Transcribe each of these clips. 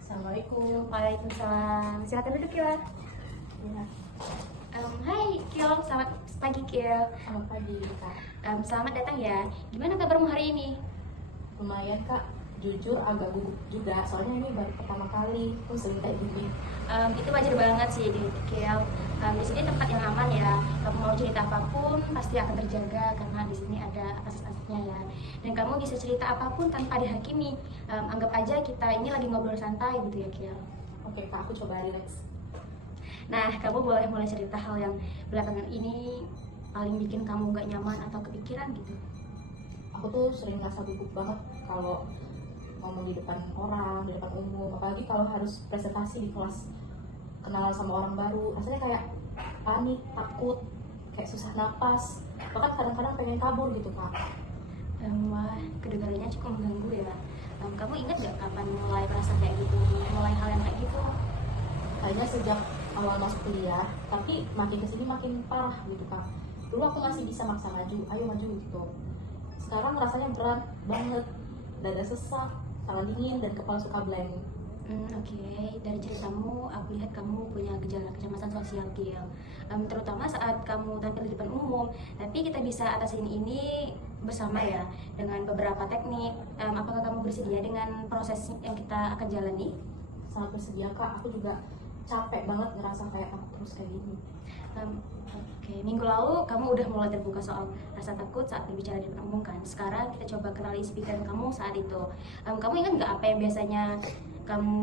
Assalamualaikum. Waalaikumsalam. Silakan duduk ya. Ya, Hai Kiel, selamat pagi Kiel. selamat pagi Kak. Selamat datang ya. Gimana kabarmu hari ini? Lumayan Kak, jujur agak gugup juga, soalnya ini baru pertama kali aku sering kayak gini. Itu wajar banget sih di Kiel. Di sini tempat yang aman ya. Kamu mau cerita apapun pasti akan terjaga karena di sini ada asas-asasnya ya. Dan kamu bisa cerita apapun tanpa dihakimi. Anggap aja kita ini lagi ngobrol santai gitu ya Kiel. Oke Kak, aku coba relax. Nah, kamu boleh mulai cerita hal yang belakangan ini paling bikin kamu gak nyaman atau kepikiran gitu. Aku tuh sering ngerasa gugup banget kalau ngomong di depan orang, di depan umum, apalagi kalau harus presentasi di kelas, kenalan sama orang baru, rasanya kayak panik, takut, kayak susah napas, bahkan kadang-kadang pengen kabur gitu Kak. Wah, kedengarannya cukup mengganggu ya. Kamu ingat gak kapan mulai merasa kayak gitu, mulai hal yang kayak gitu? Kayaknya sejak awal masuk kuliah, tapi makin kesini makin parah gitu Kak. Dulu aku masih bisa maksa maju, ayo maju gitu. Sekarang rasanya berat banget, dada sesak, kepala dingin, dan kepala suka blank. Oke. Dari ceritamu, aku lihat kamu punya gejala kecemasan sosial, Gil. Terutama saat kamu tampil di depan umum. Tapi kita bisa atasin ini bersama ya, dengan beberapa teknik. Apakah kamu bersedia dengan proses yang kita akan jalani? Sangat bersedia Kak, aku juga capek banget ngerasa kayak aku terus kayak gini. Oke, minggu lalu kamu udah mulai terbuka soal rasa takut saat berbicara di depan umum kan? Sekarang kita coba kenali isi pikiran kamu saat itu. Kamu ingat nggak apa yang biasanya kamu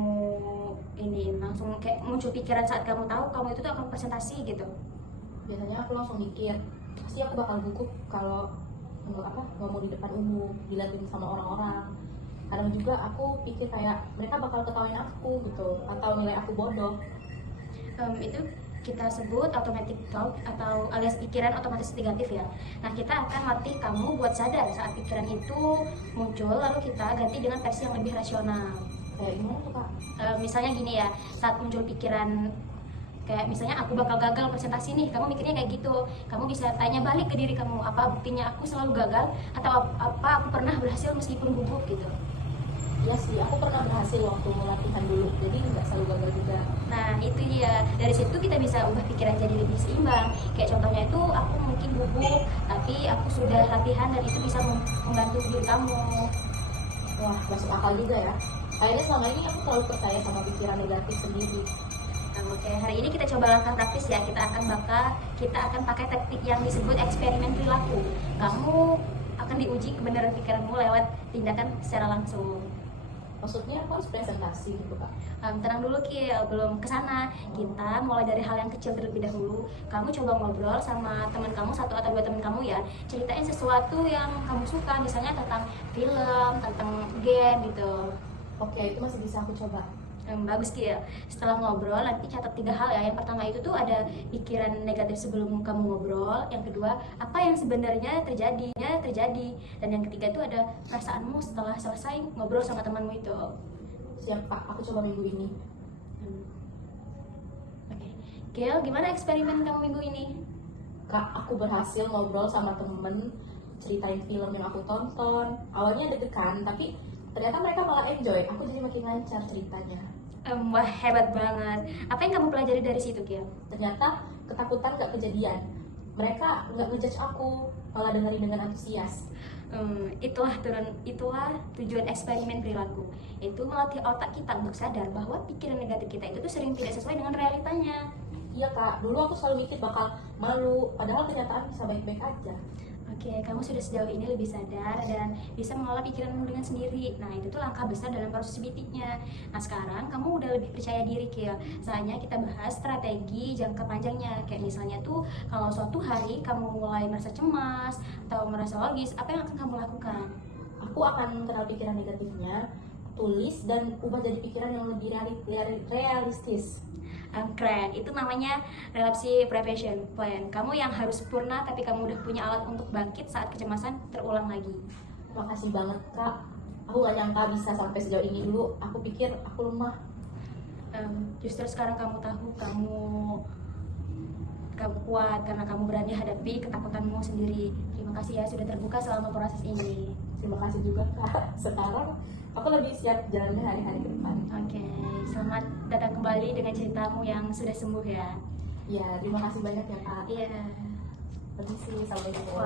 ini langsung kayak muncul pikiran saat kamu tahu kamu itu tuh akan presentasi gitu? Biasanya aku langsung mikir, pasti aku bakal gugup kalau ngomong di depan umum, dilihatin sama orang-orang. Kadang juga aku pikir kayak mereka bakal ketawain aku gitu, atau nilai aku bodoh. Itu kita sebut automatic thought atau alias pikiran otomatis negatif ya. Nah, kita akan latih kamu buat sadar saat pikiran itu muncul, lalu kita ganti dengan versi yang lebih rasional. Kayak gimana tuh Kak? Misalnya gini ya, saat muncul pikiran kayak misalnya aku bakal gagal presentasi nih, kamu mikirnya kayak gitu, kamu bisa tanya balik ke diri kamu, apa buktinya aku selalu gagal, atau apa aku pernah berhasil meskipun gugup gitu. Iya sih, aku pernah berhasil waktu latihan dulu, jadi nggak selalu gagal juga. Nah itu dia, dari situ kita bisa ubah pikiran jadi lebih seimbang. Kayak contohnya itu, aku mungkin gugup tapi aku sudah latihan dan itu bisa membantu diri kamu. Wah, masuk akal juga ya. Kayaknya selama ini aku terlalu percaya sama pikiran negatif sendiri. Oke, hari ini kita coba langkah praktis ya. Kita akan pakai teknik yang disebut eksperimen perilaku. Kamu akan diuji kebenaran pikiranmu lewat tindakan secara langsung. Maksudnya aku harus presentasi gitu Kak? Tenang dulu Ki, belum kesana. Kita mulai dari hal yang kecil terlebih dahulu. Kamu coba ngobrol sama teman kamu, satu atau dua teman kamu ya. Ceritain sesuatu yang kamu suka, misalnya tentang film, tentang game gitu. Oke, itu masih bisa aku coba. Bagus Ki ya. Setelah ngobrol nanti catat 3 hal ya. Yang pertama itu tuh ada pikiran negatif sebelum kamu ngobrol. Yang kedua, apa yang sebenarnya terjadi. Dan yang ketiga itu ada perasaanmu setelah selesai ngobrol sama temanmu itu. Siap Kak, aku coba minggu ini. Oke. Gil, gimana eksperimen kamu minggu ini? Kak, aku berhasil ngobrol sama temen, ceritain film yang aku tonton. Awalnya deg-degan, tapi ternyata mereka malah enjoy. Aku jadi makin lancar ceritanya. Wah, hebat banget. Apa yang kamu pelajari dari situ, Gil? Ternyata ketakutan gak kejadian. Mereka nggak ngejudge aku, malah dengerin dengan antusias. Itulah tujuan eksperimen perilaku. Itu melatih otak kita untuk sadar bahwa pikiran negatif kita itu tuh sering tidak sesuai dengan realitanya. Iya Kak, dulu aku selalu mikir bakal malu, padahal kenyataan bisa baik-baik aja. Oke, kamu sudah sejauh ini lebih sadar dan bisa mengelola pikiranmu dengan sendiri. Nah, itu tuh langkah besar dalam proses BT-nya. Nah, sekarang kamu udah lebih percaya diri, Kil. Saatnya kita bahas strategi jangka panjangnya. Kayak misalnya tuh, kalau suatu hari kamu mulai merasa cemas atau merasa logis, apa yang akan kamu lakukan? Aku akan kenal pikiran negatifnya, tulis dan ubah jadi pikiran yang lebih realistis. keren. Itu namanya relapsi prevention plan. Kamu yang harus sempurna tapi kamu udah punya alat untuk bangkit saat kecemasan terulang lagi. Makasih banget Kak. Aku gak nyangka bisa sampai sejauh ini. Dulu aku pikir aku lemah. Justru sekarang kamu tahu kamu kuat karena kamu berani hadapi ketakutanmu sendiri. Terima kasih ya sudah terbuka selama proses ini. Terima kasih juga Kak. Sekarang aku lebih siap jalannya hari-hari ke depan. Oke, selamat datang kembali dengan ceritamu yang sudah sembuh ya. Ya, terima kasih banyak ya Kak. Iya. Permisi, assalamualaikum.